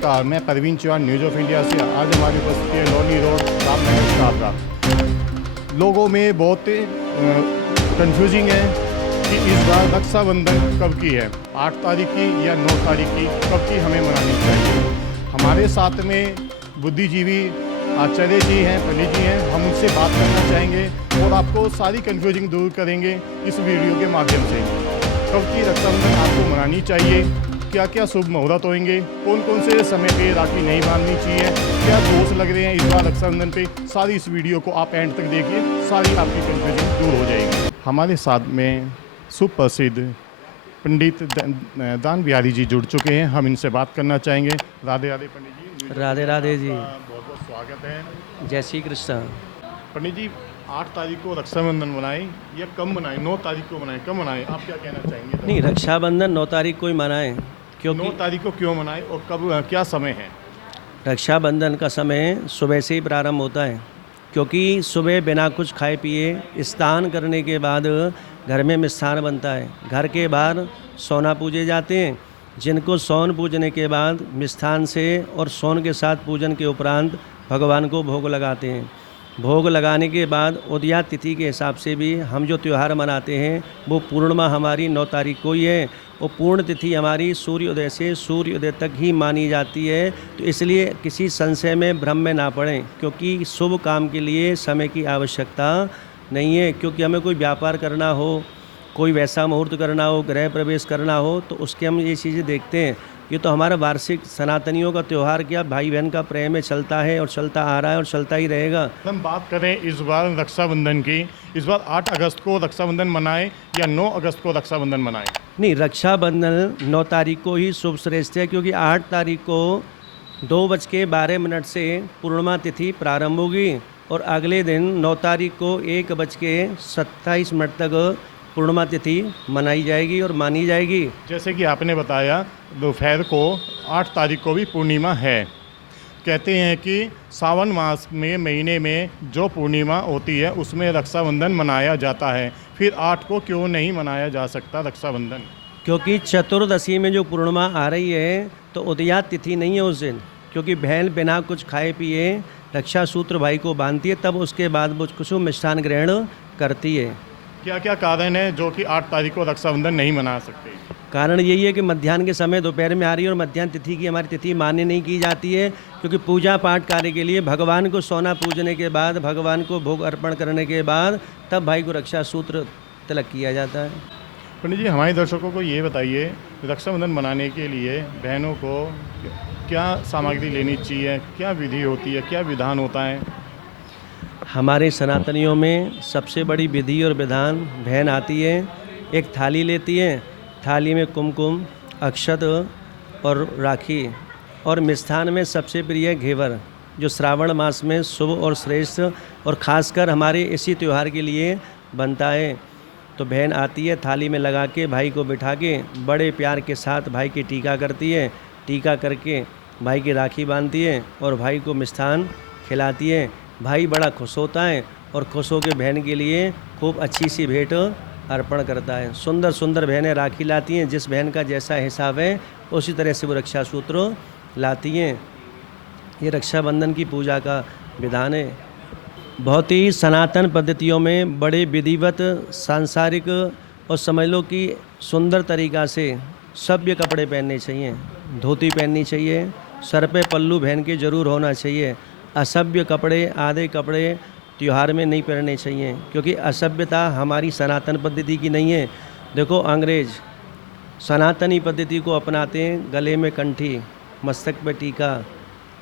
नमस्कार, मैं Parveen Chauhan news of India से। आज हमारी उपस्थिति है लॉली रोड रामनगर शाहपुरा। लोगों में बहुत कंफ्यूजिंग है कि इस बार रक्षाबंधन कब की है, 8 तारीख की या 9 तारीख की, कब की हमें मनानी चाहिए। हमारे साथ में बुद्धिजीवी आचार्य जी हैं, पंडित जी हैं, हम उनसे बात करना चाहेंगे और आपको सारी कंफ्यूजिंग दूर करेंगे इस वीडियो के माध्यम से। कब की रक्षाबंधन आपको मनानी चाहिए, क्या क्या शुभ मुहूर्त होंगे, कौन कौन से समय पे राखी नहीं बांधनी चाहिए, क्या दोष लग रहे हैं इस बार रक्षाबंधन पे, सारी इस वीडियो को आप एंड तक देखिए, सारी आपकी कंफ्यूजन दूर हो जाएगी। हमारे साथ में सुप्रसिद्ध पंडित दान बिहारी जी जुड़ चुके हैं, हम इनसे बात करना चाहेंगे। राधे राधे पंडित जी। राधे राधे जी। बहुत बहुत स्वागत है। जय श्री कृष्ण। पंडित जी, 8 तारीख को रक्षाबंधन मनाएं या कब मनाएं, 9 तारीख को मनाएं, कब मनाएं, आप क्या कहना चाहेंगे? नहीं, रक्षाबंधन 9 तारीख को ही मनाएं, क्योंकि 9 तारीख को क्यों मनाएं और कब, क्या समय है? रक्षाबंधन का समय सुबह से ही प्रारंभ होता है, क्योंकि सुबह बिना कुछ खाए पिए स्नान करने के बाद घर में मिष्ठान बनता है। घर के बाहर सोना पूजे जाते हैं, जिनको सोन पूजने के बाद मिष्ठान से और सोन के साथ पूजन के उपरांत भगवान को भोग लगाते हैं। भोग लगाने के बाद उदया तिथि के हिसाब से भी हम जो त्यौहार मनाते हैं वो पूर्णिमा हमारी 9 तारीख को ही है और पूर्ण तिथि हमारी सूर्योदय से सूर्योदय तक ही मानी जाती है। तो इसलिए किसी संशय में भ्रम में ना पड़ें, क्योंकि शुभ काम के लिए समय की आवश्यकता नहीं है। क्योंकि हमें कोई व्यापार करना हो, कोई वैसा मुहूर्त करना हो, गृह प्रवेश करना हो, तो उसके हम ये चीज़ें देखते हैं। ये तो हमारा वार्षिक सनातनियों का त्यौहार, क्या भाई बहन का प्रेम है, चलता है और चलता आ रहा है और चलता ही रहेगा। हम बात करें इस बार रक्षाबंधन की, इस बार 8 अगस्त को रक्षाबंधन मनाएं या 9 अगस्त को रक्षाबंधन मनाएं? नहीं, रक्षाबंधन 9 तारीख को ही शुभ श्रेष्ठ है, क्योंकि 8 तारीख को 2:12 से पूर्णिमा तिथि प्रारंभ होगी और अगले दिन 9 तारीख को 1:27 तक पूर्णिमा तिथि मनाई जाएगी और मानी जाएगी। जैसे कि आपने बताया, दोपहर को 8 तारीख को भी पूर्णिमा है। कहते हैं कि सावन मास में महीने में जो पूर्णिमा होती है उसमें रक्षाबंधन मनाया जाता है, फिर 8 को क्यों नहीं मनाया जा सकता रक्षाबंधन? क्योंकि चतुर्दशी में जो पूर्णिमा आ रही है तो उदया तिथि नहीं है उस दिन, क्योंकि बहन बिना कुछ खाए पिए रक्षा सूत्र भाई को बांधती है, तब उसके बाद वो कुछ मिष्ठान ग्रहण करती है। क्या क्या कारण है जो कि 8 तारीख को रक्षाबंधन नहीं मना सकते? कारण यही है कि मध्याह्न के समय दोपहर में आ रही है और मध्याह्न तिथि की हमारी तिथि मान्य नहीं की जाती है, क्योंकि पूजा पाठ कार्य के लिए भगवान को सोना पूजने के बाद, भगवान को भोग अर्पण करने के बाद तब भाई को रक्षा सूत्र तिलक किया जाता है। पंडित जी, हमारे दर्शकों को ये बताइए, रक्षाबंधन मनाने के लिए बहनों को क्या सामग्री लेनी चाहिए, क्या विधि होती है, क्या विधान होता है? हमारे सनातनियों में सबसे बड़ी विधि और विधान, बहन आती है, एक थाली लेती है, थाली में कुमकुम, अक्षत और राखी और मिष्ठान में सबसे प्रिय घेवर, जो श्रावण मास में शुभ और श्रेष्ठ और ख़ासकर हमारे इसी त्यौहार के लिए बनता है। तो बहन आती है, थाली में लगा के भाई को बिठा के बड़े प्यार के साथ भाई की टीका करती है, टीका करके भाई की राखी बांधती है और भाई को मिष्ठान खिलाती है। भाई बड़ा खुश होता है और खुश होकर बहन के लिए खूब अच्छी सी भेंट अर्पण करता है। सुंदर सुंदर बहनें राखी लाती हैं, जिस बहन का जैसा हिसाब है उसी तरह से वो रक्षा सूत्र लाती हैं। ये रक्षाबंधन की पूजा का विधान है। बहुत ही सनातन पद्धतियों में बड़े विधिवत, सांसारिक और समझ लो कि सुंदर तरीक़ा से सभ्य कपड़े पहनने चाहिए। धोती पहननी चाहिए, सर पे पल्लू बहन के ज़रूर होना चाहिए। असभ्य कपड़े, आधे कपड़े त्यौहार में नहीं पहनने चाहिए, क्योंकि असभ्यता हमारी सनातन पद्धति की नहीं है। देखो, अंग्रेज़ सनातनी पद्धति को अपनाते हैं, गले में कंठी, मस्तक पे टीका,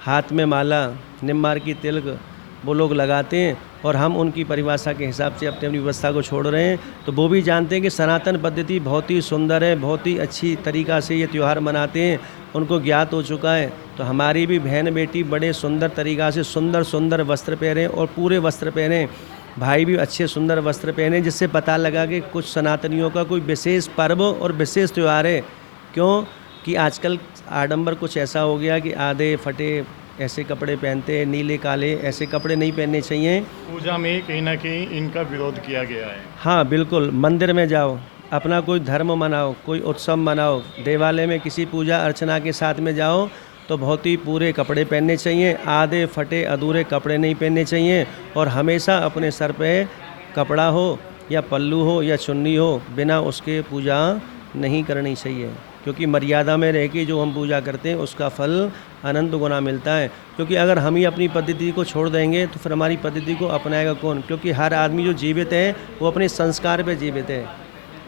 हाथ में माला, निम्बार की तिलक वो लोग लगाते हैं और हम उनकी परिभाषा के हिसाब से अपनी अपनी व्यवस्था को छोड़ रहे हैं। तो वो भी जानते हैं कि सनातन पद्धति बहुत ही सुंदर है, बहुत ही अच्छी तरीक़ा से ये त्यौहार मनाते हैं, उनको ज्ञात हो चुका है। तो हमारी भी बहन बेटी बड़े सुंदर तरीक़ा से सुंदर सुंदर वस्त्र पहने और पूरे वस्त्र पहने, भाई भी अच्छे सुंदर वस्त्र पहने, जिससे पता लगा कि कुछ सनातनियों का कोई विशेष पर्व और विशेष त्यौहार है। क्यों कि आजकल आडंबर कुछ ऐसा हो गया कि आधे फटे ऐसे कपड़े पहनते हैं, नीले काले ऐसे कपड़े नहीं पहनने चाहिए। पूजा में कहीं ना कहीं इनका विरोध किया गया है। हाँ बिल्कुल, मंदिर में जाओ, अपना कोई धर्म मनाओ, कोई उत्सव मनाओ, देवालय में किसी पूजा अर्चना के साथ में जाओ तो बहुत ही पूरे कपड़े पहनने चाहिए, आधे फटे अधूरे कपड़े नहीं पहनने चाहिए, और हमेशा अपने सर पे कपड़ा हो या पल्लू हो या चुन्नी हो, बिना उसके पूजा नहीं करनी चाहिए, क्योंकि मर्यादा में रह के जो हम पूजा करते हैं उसका फल अनंत गुना मिलता है। क्योंकि अगर हम ही अपनी पद्धति को छोड़ देंगे तो फिर हमारी पद्धति को अपनाएगा कौन? क्योंकि हर आदमी जो जीवित है वो अपने संस्कार पे जीवित है।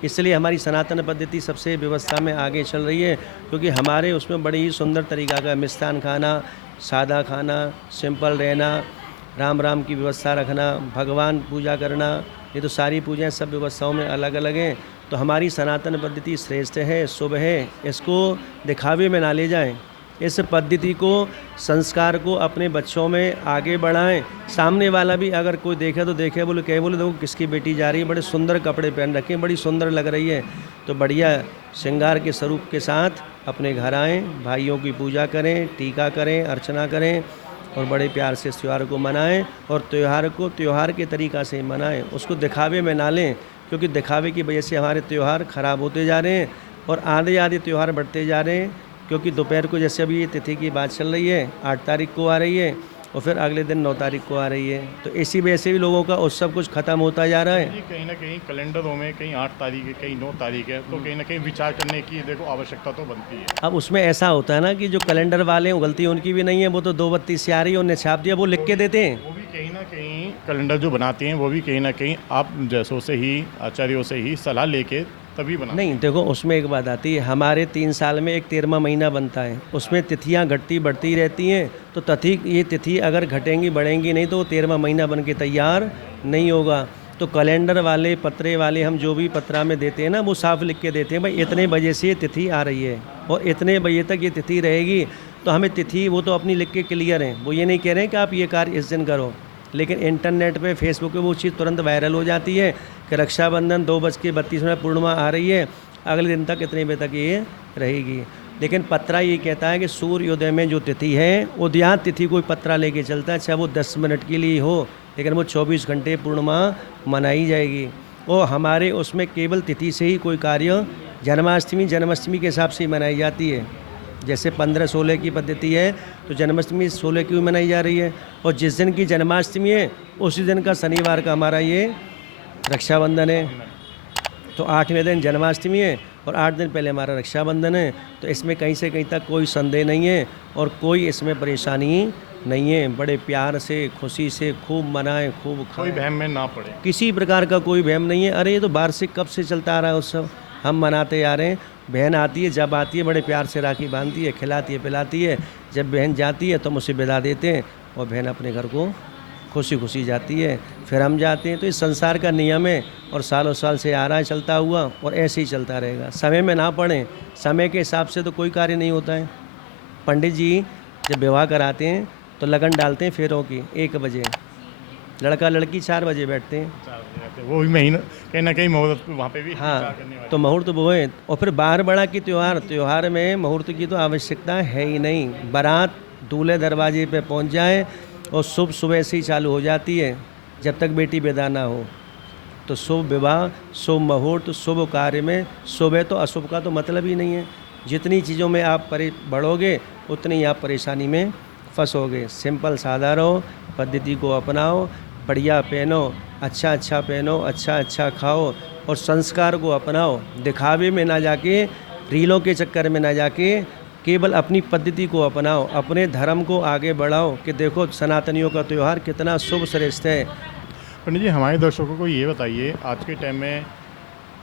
इसलिए हमारी सनातन पद्धति सबसे व्यवस्था में आगे चल रही है, क्योंकि हमारे उसमें बड़ी ही सुंदर तरीका का मिष्ठान खाना, सादा खाना, सिंपल रहना, राम राम की व्यवस्था रखना, भगवान पूजा करना, ये तो सारी पूजाएं सब व्यवस्थाओं में अलग अलग हैं। तो हमारी सनातन पद्धति श्रेष्ठ है, शुभ है, इसको दिखावे में ना ले जाएं। इस पद्धति को, संस्कार को अपने बच्चों में आगे बढ़ाएं। सामने वाला भी अगर कोई देखे तो देखे, बोले देखो किसकी बेटी जा रही है, बड़े सुंदर कपड़े पहन रखे हैं, बड़ी सुंदर लग रही है, तो बढ़िया श्रृंगार के स्वरूप के साथ अपने घर आएँ, भाइयों की पूजा करें, टीका करें, अर्चना करें और बड़े प्यार से इस त्यौहार को मनाएं। और त्यौहार को त्यौहार के तरीक़ा से मनाएं, उसको दिखावे में ना लें, क्योंकि दिखावे की वजह से हमारे त्यौहार ख़राब होते जा रहे हैं और आधे आधे त्यौहार बढ़ते जा रहे हैं। क्योंकि दोपहर को जैसे अभी ये तिथि की बात चल रही है, 8 तारीख को आ रही है और फिर अगले दिन 9 तारीख को आ रही है, तो इसी वजह से भी लोगों का उत्सव कुछ ख़त्म होता जा रहा है। ये कहीं ना कहीं कैलेंडरों में कहीं 8 तारीख है, कहीं 9 तारीख है, तो कहीं ना कहीं विचार करने की देखो आवश्यकता तो बनती है। अब उसमें ऐसा होता है ना कि जो कैलेंडर वाले हैं, गलती उनकी भी नहीं है, वो तो 2 बत्ती से आ रही है, उन्हें छाप दिया, वो लिख के देते हैं। वो भी कहीं ना कहीं कैलेंडर जो बनाते हैं वो भी कहीं ना कहीं आप जैसों से ही, आचार्यों से ही सलाह लेके तभी बना। नहीं, देखो उसमें एक बात आती है, हमारे 3 साल में एक 13वां महीना बनता है, उसमें तिथियां घटती बढ़ती रहती हैं, तो ये तिथि अगर घटेंगी बढ़ेंगी नहीं तो वो 13वां महीना बन के तैयार नहीं होगा। तो कैलेंडर वाले, पत्रे वाले, हम जो भी पत्रा में देते हैं ना, वो साफ लिख के देते हैं, भाई इतने बजे से ये तिथि आ रही है और इतने बजे तक ये तिथि रहेगी। तो हमें तिथि वो तो अपनी लिख के क्लियर हैं, वो ये नहीं कह रहे हैं कि आप ये कार्य इस दिन करो, लेकिन इंटरनेट पे, फेसबुक पे वो चीज़ तुरंत वायरल हो जाती है कि रक्षाबंधन 2:32 पूर्णिमा आ रही है, अगले दिन तक इतने बजे तक ये रहेगी। लेकिन पत्रा ये कहता है कि सूर्योदय में जो तिथि है, उदयान तिथि कोई पत्रा लेके चलता है, चाहे वो 10 मिनट के लिए हो, लेकिन वो 24 घंटे पूर्णिमा मनाई जाएगी। और हमारे उसमें केवल तिथि से ही कोई कार्य, जन्माष्टमी के हिसाब से ही मनाई जाती है। जैसे 15-16 की पद्धति है तो जन्माष्टमी 16 की भी मनाई जा रही है, और जिस दिन की जन्माष्टमी है उसी दिन का शनिवार का हमारा ये रक्षाबंधन है। तो 8वें दिन जन्माष्टमी है और 8 दिन पहले हमारा रक्षाबंधन है। तो इसमें कहीं से कहीं तक कोई संदेह नहीं है और कोई इसमें परेशानी नहीं है। बड़े प्यार से, खुशी से खूब मनाएं, खूब खाएं, कोई वहम में ना पड़े, किसी प्रकार का कोई वहम नहीं है। अरे ये तो वार्षिक कब से चलता आ रहा है उत्सव, हम मनाते आ रहे हैं। बहन आती है, जब आती है बड़े प्यार से राखी बांधती है, खिलाती है, पिलाती है। जब बहन जाती है तो हम उसे विदा देते हैं और बहन अपने घर को खुशी खुशी जाती है, फिर हम जाते हैं। तो इस संसार का नियम है और सालों साल से आ रहा है चलता हुआ, और ऐसे ही चलता रहेगा। समय में ना पड़ें, समय के हिसाब से तो कोई कार्य नहीं होता है। पंडित जी जब विवाह कराते हैं तो लगन डालते हैं फेरों की 1 बजे, लड़का लड़की 4 बजे बैठते हैं। वो भी महीना कहीं ना कहीं मुहूर्त वहाँ पे भी हाँ, विचार करने वाले। तो मुहूर्त वो है। और फिर बार बड़ा की त्यौहार में मुहूर्त की तो आवश्यकता है ही नहीं। बारात दूल्हे दरवाजे पे पहुंच जाए और शुभ सुबह से ही चालू हो जाती है, जब तक बेटी विदा ना हो। तो शुभ विवाह, शुभ मुहूर्त, शुभ कार्य में शुभ है तो अशुभ का तो मतलब ही नहीं है। जितनी चीज़ों में आप बढ़ोगे उतनी ही आप परेशानी में फंसोगे। सिंपल सादा रहो, पद्धति को अपनाओ, बढ़िया पहनो, अच्छा पहनो, अच्छा खाओ और संस्कार को अपनाओ। दिखावे में ना जाके, रीलों के चक्कर में ना जाके, केवल अपनी पद्धति को अपनाओ, अपने धर्म को आगे बढ़ाओ कि देखो सनातनियों का त्यौहार कितना शुभ श्रेष्ठ है। पंडित जी, हमारे दर्शकों को ये बताइए, आज के टाइम में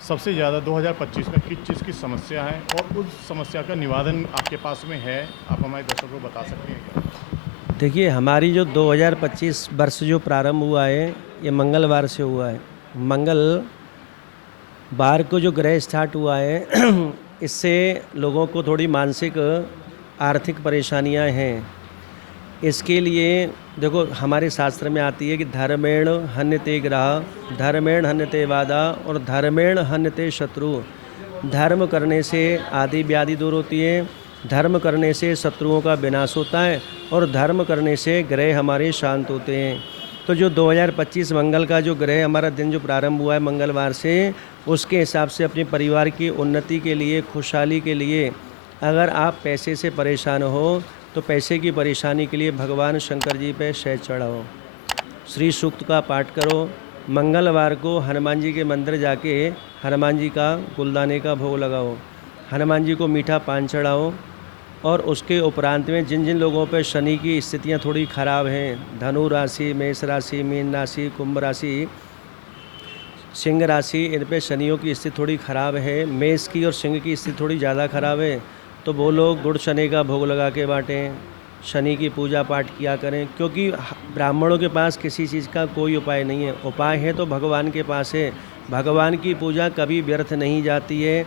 सबसे ज़्यादा 2025 में किस चीज़ की समस्या है और उस समस्या का निवारण आपके पास में है, आप हमारे दर्शकों को बता सकते हैं क्या? देखिए, हमारी जो 2025 वर्ष जो प्रारंभ हुआ है, ये मंगलवार से हुआ है। मंगलवार को जो ग्रह स्टार्ट हुआ है इससे लोगों को थोड़ी मानसिक आर्थिक परेशानियां हैं। इसके लिए देखो, हमारे शास्त्र में आती है कि धर्मेण हन्यते ग्रह, धर्मेण हन्यते वादा और धर्मेण हन्यते शत्रु। धर्म करने से आदि व्याधि दूर होती है, धर्म करने से शत्रुओं का विनाश होता है और धर्म करने से ग्रह हमारे शांत होते हैं। तो जो 2025 मंगल का जो ग्रह हमारा दिन जो प्रारंभ हुआ है मंगलवार से, उसके हिसाब से अपने परिवार की उन्नति के लिए, खुशहाली के लिए, अगर आप पैसे से परेशान हो तो पैसे की परेशानी के लिए भगवान शंकर जी पे शहद चढ़ाओ, श्री सूक्त का पाठ करो। मंगलवार को हनुमान जी के मंदिर जाके हनुमान जी का गुलदाने का भोग लगाओ, हनुमान जी को मीठा पान चढ़ाओ। और उसके उपरांत में जिन जिन लोगों पे शनि की स्थितियां थोड़ी ख़राब हैं, धनु राशि, मेष राशि, मीन राशि, कुंभ राशि, सिंह राशि, इन पे शनियों की स्थिति थोड़ी ख़राब है, मेष की और सिंह की स्थिति थोड़ी ज़्यादा ख़राब है, तो वो लोग गुड़ चने का भोग लगा के बाँटें, शनि की पूजा पाठ किया करें। क्योंकि ब्राह्मणों के पास किसी चीज़ का कोई उपाय नहीं है, उपाय है तो भगवान के पास है। भगवान की पूजा कभी व्यर्थ नहीं जाती है।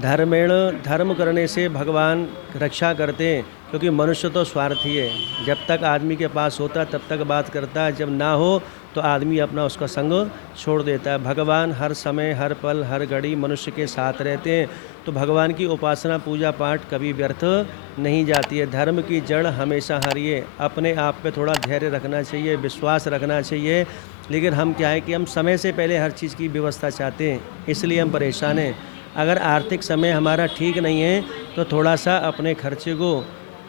धर्म करने से भगवान रक्षा करते हैं, क्योंकि मनुष्य तो स्वार्थी है। जब तक आदमी के पास होता तब तक बात करता है, जब ना हो तो आदमी अपना उसका संग छोड़ देता है। भगवान हर समय, हर पल, हर घड़ी मनुष्य के साथ रहते हैं, तो भगवान की उपासना पूजा पाठ कभी व्यर्थ नहीं जाती है। धर्म की जड़ हमेशा हरी है। अपने आप पे थोड़ा धैर्य रखना चाहिए, विश्वास रखना चाहिए। लेकिन हम क्या है कि हम समय से पहले हर चीज़ की व्यवस्था चाहते हैं, इसलिए हम परेशान हैं। अगर आर्थिक समय हमारा ठीक नहीं है तो थोड़ा सा अपने खर्चे को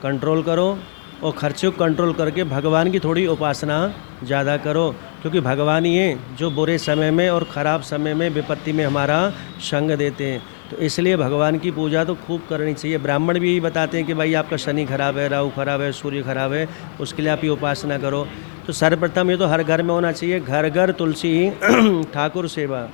कंट्रोल करो, और खर्चे को कंट्रोल करके भगवान की थोड़ी उपासना ज़्यादा करो, क्योंकि भगवान ही हैं जो बुरे समय में और ख़राब समय में, विपत्ति में हमारा संग देते हैं। तो इसलिए भगवान की पूजा तो खूब करनी चाहिए। ब्राह्मण भी यही बताते हैं कि भाई आपका शनि खराब है, राहु खराब है, सूर्य खराब है, उसके लिए आप ये उपासना करो। तो सर्वप्रथम ये तो हर घर में होना चाहिए, घर घर तुलसी ठाकुर सेवा।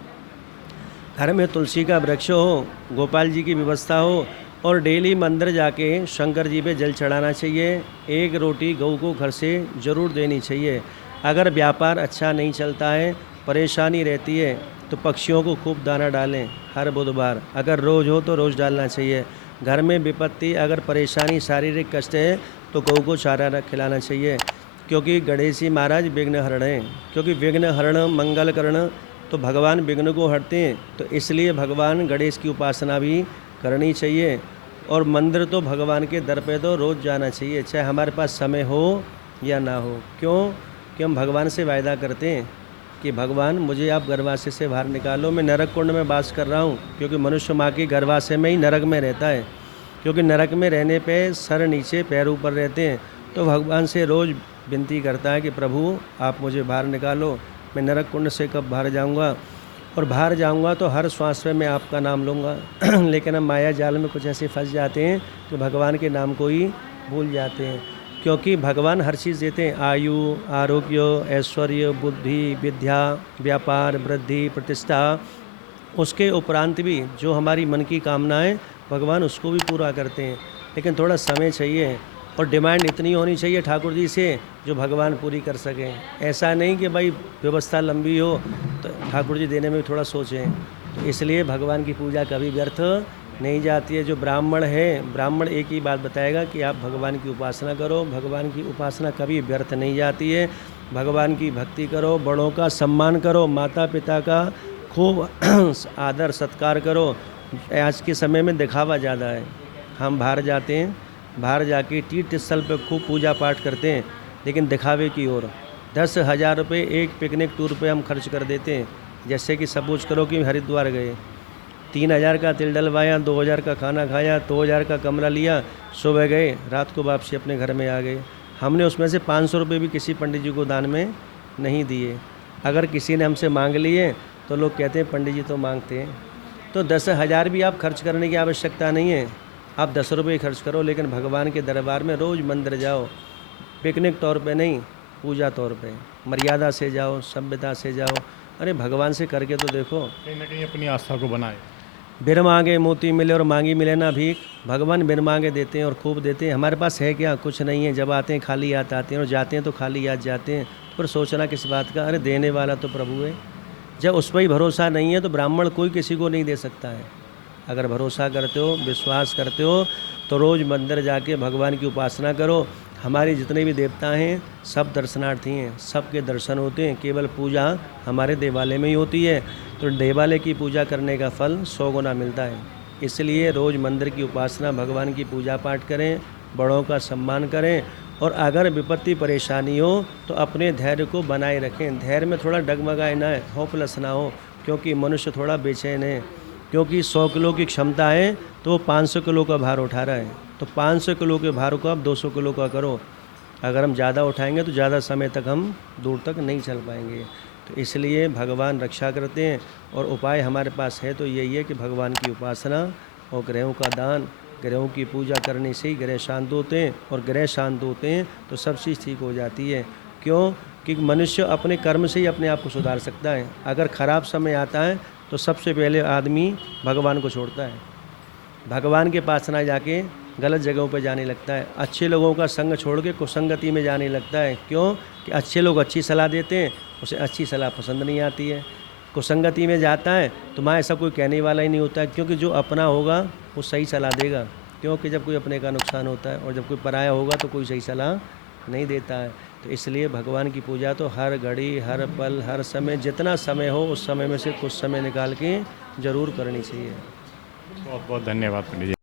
घर में तुलसी का वृक्ष हो, गोपाल जी की व्यवस्था हो, और डेली मंदिर जाके शंकर जी पे जल चढ़ाना चाहिए। एक रोटी गऊ को घर से ज़रूर देनी चाहिए। अगर व्यापार अच्छा नहीं चलता है, परेशानी रहती है, तो पक्षियों को खूब दाना डालें हर बुधवार। अगर रोज़ हो तो रोज़ डालना चाहिए। घर में विपत्ति, अगर परेशानी, शारीरिक कष्ट है, तो गऊ को चारा खिलाना चाहिए, क्योंकि गणेश जी महाराज विघ्न हरण हैं। क्योंकि विघ्न हरण मंगल करण, तो भगवान विघ्न को हरते हैं, तो इसलिए भगवान गणेश की उपासना भी करनी चाहिए। और मंदिर तो भगवान के दर पे तो रोज़ जाना चाहिए, चाहे हमारे पास समय हो या ना हो। क्यों? कि हम भगवान से वायदा करते हैं कि भगवान मुझे आप गर्भाशय से बाहर निकालो, मैं नरक कुंड में वास कर रहा हूँ। क्योंकि मनुष्य माँ के गर्भाशय में ही नरक में रहता है, क्योंकि नरक में रहने पे सर नीचे पैर ऊपर रहते हैं। तो भगवान से रोज़ विनती करता है कि प्रभु आप मुझे बाहर निकालो, मैं नरक कुंड से कब बाहर जाऊंगा, और बाहर जाऊंगा तो हर श्वास में मैं आपका नाम लूँगा। लेकिन हम माया जाल में कुछ ऐसे फंस जाते हैं कि भगवान के नाम को ही भूल जाते हैं। क्योंकि भगवान हर चीज़ देते हैं, आयु, आरोग्य, ऐश्वर्य, बुद्धि, विद्या, व्यापार, वृद्धि, प्रतिष्ठा। उसके उपरांत भी जो हमारी मन की कामनाएं, भगवान उसको भी पूरा करते हैं। लेकिन थोड़ा समय चाहिए, और डिमांड इतनी होनी चाहिए ठाकुर जी से जो भगवान पूरी कर सकें। ऐसा नहीं कि भाई व्यवस्था लंबी हो तो ठाकुर जी देने में भी थोड़ा सोचें। तो इसलिए भगवान की पूजा कभी व्यर्थ नहीं जाती है। जो ब्राह्मण है, ब्राह्मण एक ही बात बताएगा कि आप भगवान की उपासना करो। भगवान की उपासना कभी व्यर्थ नहीं जाती है। भगवान की भक्ति करो, बड़ों का सम्मान करो, माता पिता का खूब आदर सत्कार करो। आज के समय में दिखावा ज़्यादा है। हम बाहर जाते हैं, बाहर जाके तीर्थ स्थल पर खूब पूजा पाठ करते हैं, लेकिन दिखावे की ओर 10,000 रुपये एक पिकनिक टूर पे हम खर्च कर देते हैं। जैसे कि सपोज करो कि हरिद्वार गए, 3,000 का तिल डलवाया, 2,000 का खाना खाया, 2,000 का कमरा लिया, सुबह गए, रात को वापसी अपने घर में आ गए। हमने उसमें से 500 रुपये भी किसी पंडित जी को दान में नहीं दिए। अगर किसी ने हमसे मांग लिए तो लोग कहते हैं पंडित जी तो मांगते हैं। तो 10,000 भी आप खर्च करने की आवश्यकता नहीं है। आप 10 रुपये खर्च करो, लेकिन भगवान के दरबार में रोज़ मंदिर जाओ। पिकनिक तौर पे नहीं, पूजा तौर पे, मर्यादा से जाओ, सभ्यता से जाओ। अरे भगवान से करके तो देखो। कहीं ना कहीं अपनी आस्था को बनाए। बिन मांगे मोती मिले और मांगी मिले ना भीख। भगवान बिन मांगे देते हैं और खूब देते हैं। हमारे पास है क्या? कुछ नहीं है। जब आते हैं खाली याद आते हैं, और जाते हैं तो खाली याद जाते हैं। पर सोचना किस बात का? अरे देने वाला तो प्रभु है। जब उस पर ही भरोसा नहीं है तो ब्राह्मण कोई किसी को नहीं दे सकता है। अगर भरोसा करते हो, विश्वास करते हो, तो रोज़ मंदिर जाके भगवान की उपासना करो। हमारे जितने भी देवता हैं सब दर्शनार्थी हैं, सबके दर्शन होते हैं। केवल पूजा हमारे देवालय में ही होती है, तो देवालय की पूजा करने का फल 100 गुना मिलता है। इसलिए रोज़ मंदिर की उपासना, भगवान की पूजा पाठ करें, बड़ों का सम्मान करें। और अगर विपत्ति परेशानी हो तो अपने धैर्य को बनाए रखें। धैर्य में थोड़ा डगमगाए ना, होपलेस ना हो, क्योंकि मनुष्य थोड़ा बेचैन है। क्योंकि 100 किलो की क्षमता है तो वो 500 किलो का भार उठा रहा है। तो 500 किलो के भार को आप 200 किलो का करो। अगर हम ज़्यादा उठाएंगे तो ज़्यादा समय तक हम दूर तक नहीं चल पाएंगे। तो इसलिए भगवान रक्षा करते हैं और उपाय हमारे पास है तो यही है कि भगवान की उपासना और ग्रहों का दान, ग्रहों की पूजा करने से ही ग्रह शांत होते हैं, और ग्रह शांत होते हैं तो सब चीज़ ठीक हो जाती है। क्यों? कि मनुष्य अपने कर्म से ही अपने आप को सुधार सकता है। अगर ख़राब समय आता है तो सबसे पहले आदमी भगवान को छोड़ता है, भगवान के पास ना जाके गलत जगहों पर जाने लगता है, अच्छे लोगों का संग छोड़ के कुसंगति में जाने लगता है। क्यों? कि अच्छे लोग अच्छी सलाह देते हैं, उसे अच्छी सलाह पसंद नहीं आती है। कुसंगति में जाता है तो वहाँ ऐसा कोई कहने वाला ही नहीं होता है, क्योंकि जो अपना होगा वो सही सलाह देगा। क्योंकि जब कोई अपने का नुकसान होता है, और जब कोई पराया होगा तो कोई सही सलाह नहीं देता है। तो इसलिए भगवान की पूजा तो हर घड़ी, हर पल, हर समय, जितना समय हो उस समय में से कुछ समय निकाल के ज़रूर करनी चाहिए। बहुत बहुत धन्यवाद पंडित जी।